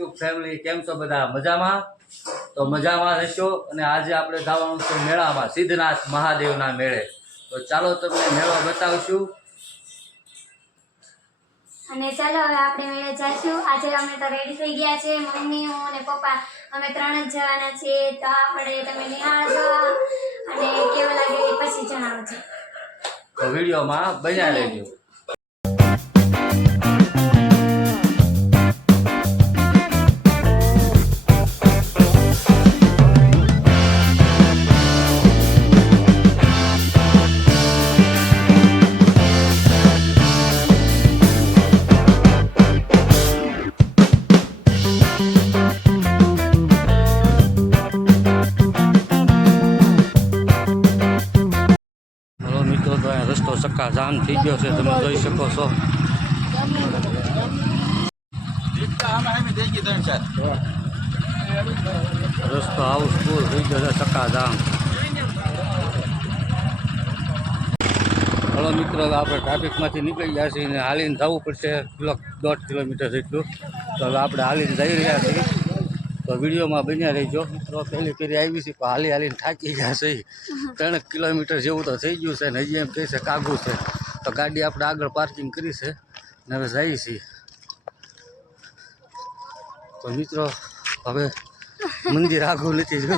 YouTube family કેમ છો બધા મજામાં? તો મજામાં રહેશો. અને આજે આપણે જવાનું છે મેળામાં, સિદ્ધનાથ મહાદેવના મેળે. તો ચાલો તમને મેળો બતાવશું. અને ચાલો હવે આપણે મેળે જઈશું. આજે અમે તો રેડી થઈ ગયા છે, મમ્મી, હું અને પપ્પા. અમે 3 જ જવાના છીએ. તો આપણે તમે નિહાળજો અને કેવું લાગે એ પછી જણાવજો. તો વિડીયોમાં બન્યા રહેજો. રસ્તો ચક્કા જામ થઈ ગયો છે, તમે જોઈ શકો છો. રસ્તો હાઉસફુલ થઈ ગયો છે, ચક્કા જામ. હલો મિત્રો, આપણે ટ્રાફિકમાંથી નીકળી ગયા છીએ અને હાલીને જવું પડશે 1.5 કિલોમીટર જેટલું. તો હવે આપણે હાલીને જઈ રહ્યા છીએ. તો વિડીયોમાં બન્યા રહીજો. મિત્રો પહેલી ફેરી આવી છે, પણ હાલીને થાકી ગયા છે. 3 કિલોમીટર જેવું તો થઈ ગયું છે ને હજી એમ કહે છે કાગું છે. તો ગાડી આપણે આગળ પાર્કિંગ કરી છે ને હવે જઈએ છીએ. તો મિત્રો હવે મંદિર આગું નથી જો,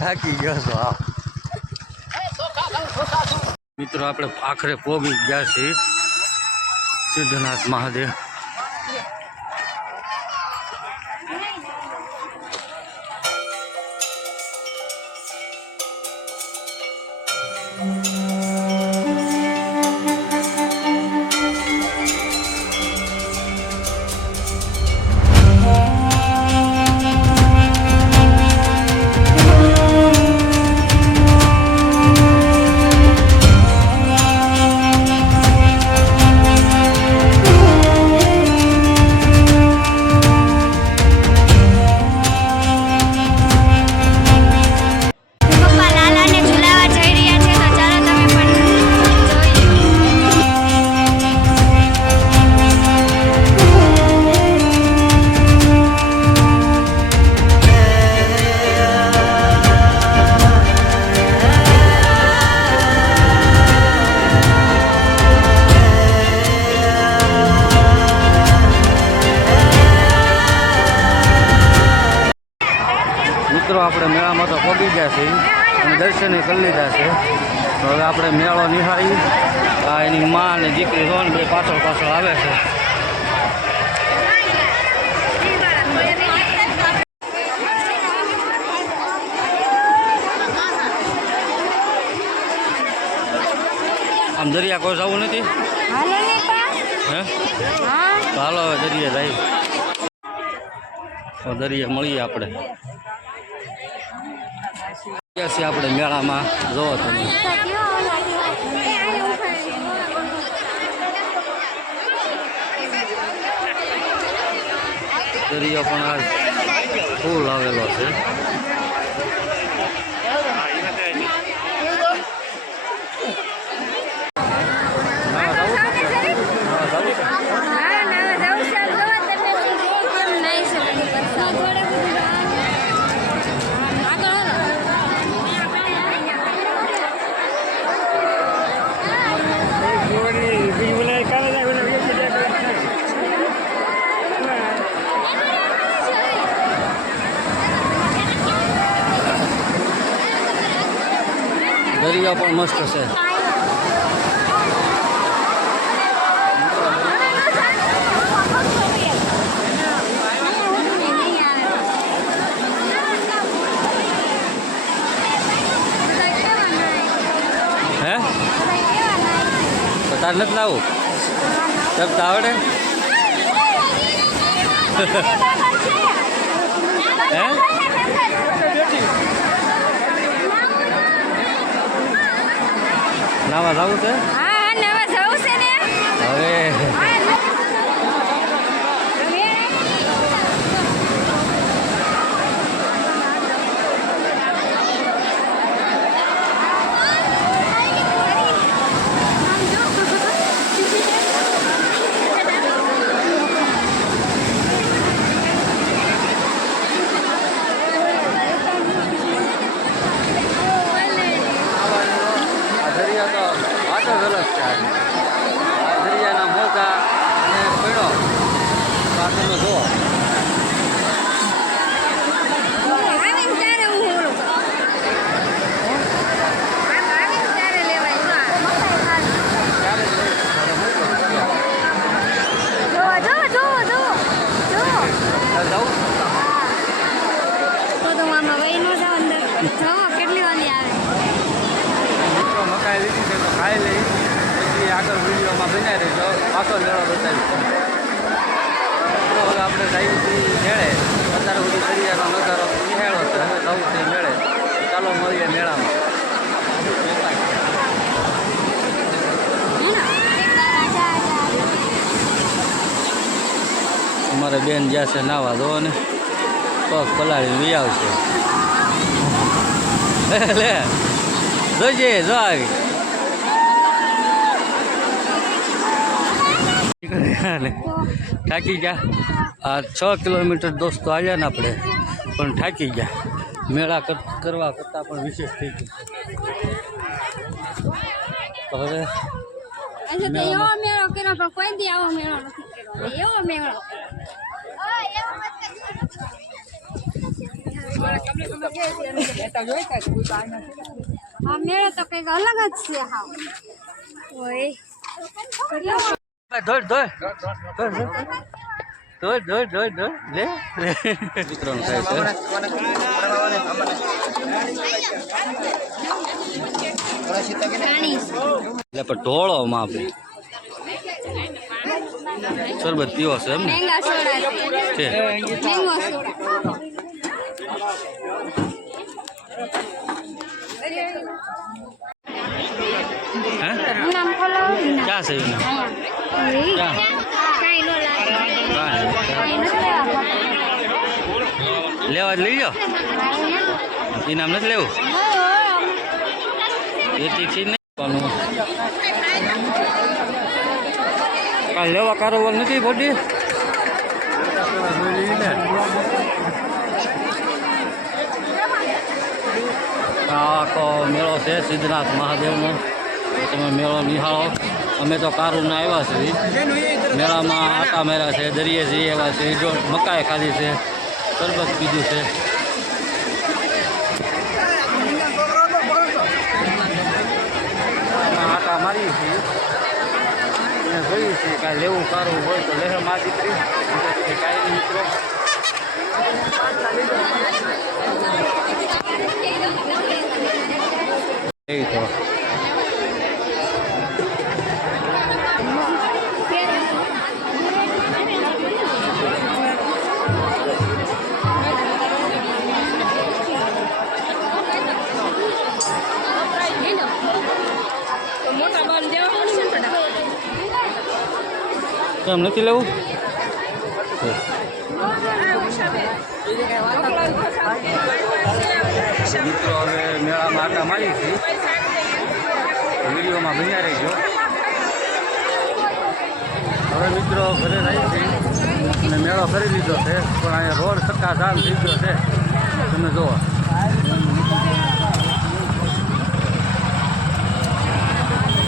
થાકી ગયો છો. હા મિત્રો, આપણે આખરે પહોંચી ગયા છીએ સિદ્ધનાથ મહાદેવ. મિત્રો આપણે મેળામાં તો પહોંચી ગયા છીએ અને દર્શને કરી લીધા છે. તો હવે આપણે મેળો નિહાળી. આ એની મા અને દીકરી જોન બે પાછળ આવે છે. આમ દરિયા કોઈ જવું નથી હે? તો હાલો હવે દરિયા જાય. તો દરિયા મળીએ આપણે. આપણે મેળામાં જોવો તમે દરિયો પણ આ ફૂલ આવેલો છે. દરિયો પણ મસ્ત છે. હે તાર નથી લાવું? તરતા આવડે? હે નાવા જવું છે? હા નાવા જવું છે ને હવે. આગળ વિડીયોમાં બન્યા રહેજો, પાછો મેળો બતાવીશ તમને. તો હવે આપણે જઈએ છીએ મેળે. અત્યારે સુધી દરિયાનો નજારો નિહાળો છે, હવે જવું છે મેળે. ચાલો મળીએ મેળામાં. અમારે બેન જ્યાં છે નાવા દો ને પગ પલાળી વી આવશે. લે જોજે જો આવી થાકી ગયા. આ 6 કિલોમીટર દોસ્તો આવ્યા ને આપણે, પણ થાકી ગયા. મેળા કરવા કરતાં પણ વિશેષ થઈ ગયું. તો હવે એવો મેળો કર્યો પણ કોઈ દી આવો મેળો નથી કર્યો. એવો મેળો આ મેળો તો કઈક અલગ જ છે. હાવ ઓય ધોડ ધોડ ધોડ ધોડ ધોડ ધોડ લે વિતરણ થાય છે. એટલે પણ ઢોળો માં આપણે શરબત પીવો છે એમ ને મેંગા સોડા છે. મેંગો સોડા હે નામ ખોલો ક્યાં છે એનું? ક્યાં? કાઈ નો લાગે કાઈ ન લેવા જ લઈ જાઓ. ઇનામ નથી લેવું એથી છે નહીં. કાલ લેવા કારોબાર નથી બોડી. આખો મેળો છે સિદ્ધનાથ મહાદેવનો. તમે મેળો નિહાળો. અમે તો કારુના આવ્યા છીએ. મેળામાં આટા મેળા છે, દરિયે જઈ આવ્યા છે, જો મકાઈ ખાધી છે, શરબત પીધું છે. આટા મારી છીએ અને જોઈએ છીએ કાંઈ લેવું કારું હોય તો લેહ મા દીકરી કાંઈ નહીં મિત્રો. એ તો કેમ નથી લેવું? મિત્રો હવે મેળામાં આટા મારી છે. વિડીયોમાં બન્યા રહીજો. હવે મિત્રો ઘરે રહી છે અને મેળો કરી લીધો છે, પણ અહીંયા રોડ સક્કાજામ થઈ ગયો છે. તમે જુઓ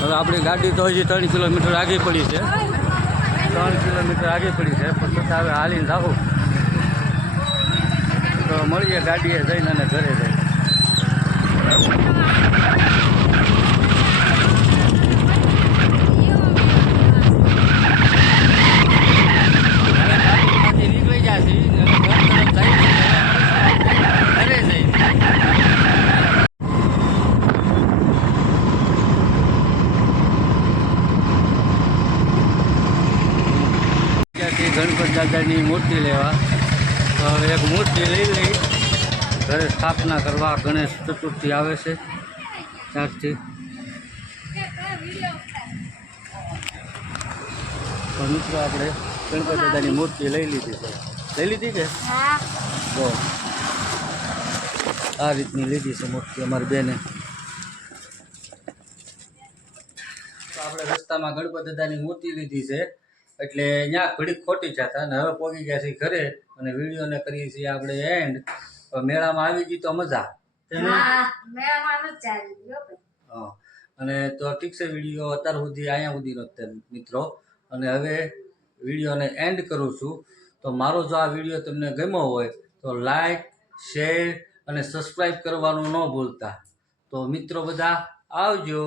હવે આપણી ગાડી તો હજી 3 કિલોમીટર આગળ પડી છે. 3 કિલોમીટર આગળ પડી છે, પણ છતાં હવે હાલીને જાવું. તો મળીએ ગાડીએ જઈને અને ઘરે જઈને. નીકળી જાય છે ઘરે જઈને. ગણપત દાદાની મૂર્તિ લેવા. તો હવે એક મૂર્તિ લઈ ઘરે સ્થાપના કરવા. ગણેશ ચતુર્થી આવે છે ત્યારથી. તો મિત્રો આપણે ગણપત દાદાની મૂર્તિ લઈ લીધી છે. લઈ લીધી છે જો આ રીતની લીધી છે મૂર્તિ અમારી બેને. તો આપણે રસ્તામાં ગણપત દાદાની મૂર્તિ લીધી છે એટલે અહીંયા ઘડીક ખોટી જતા અને હવે પહોંચી ગયા છીએ ઘરે અને વિડીયોને કરીએ છીએ આપણે એન્ડ. મેળામાં આવી ગઈ તો મજા. હા અને તો ઠીક છે, વિડીયો અત્યાર સુધી અહીંયા સુધી નથી મિત્રો. અને હવે વિડીયોને એન્ડ કરું છું. તો મારો જો આ વિડીયો તમને ગમ્યો હોય તો લાઈક, શેર અને સબસ્ક્રાઈબ કરવાનું ન ભૂલતા. તો મિત્રો બધા આવજો.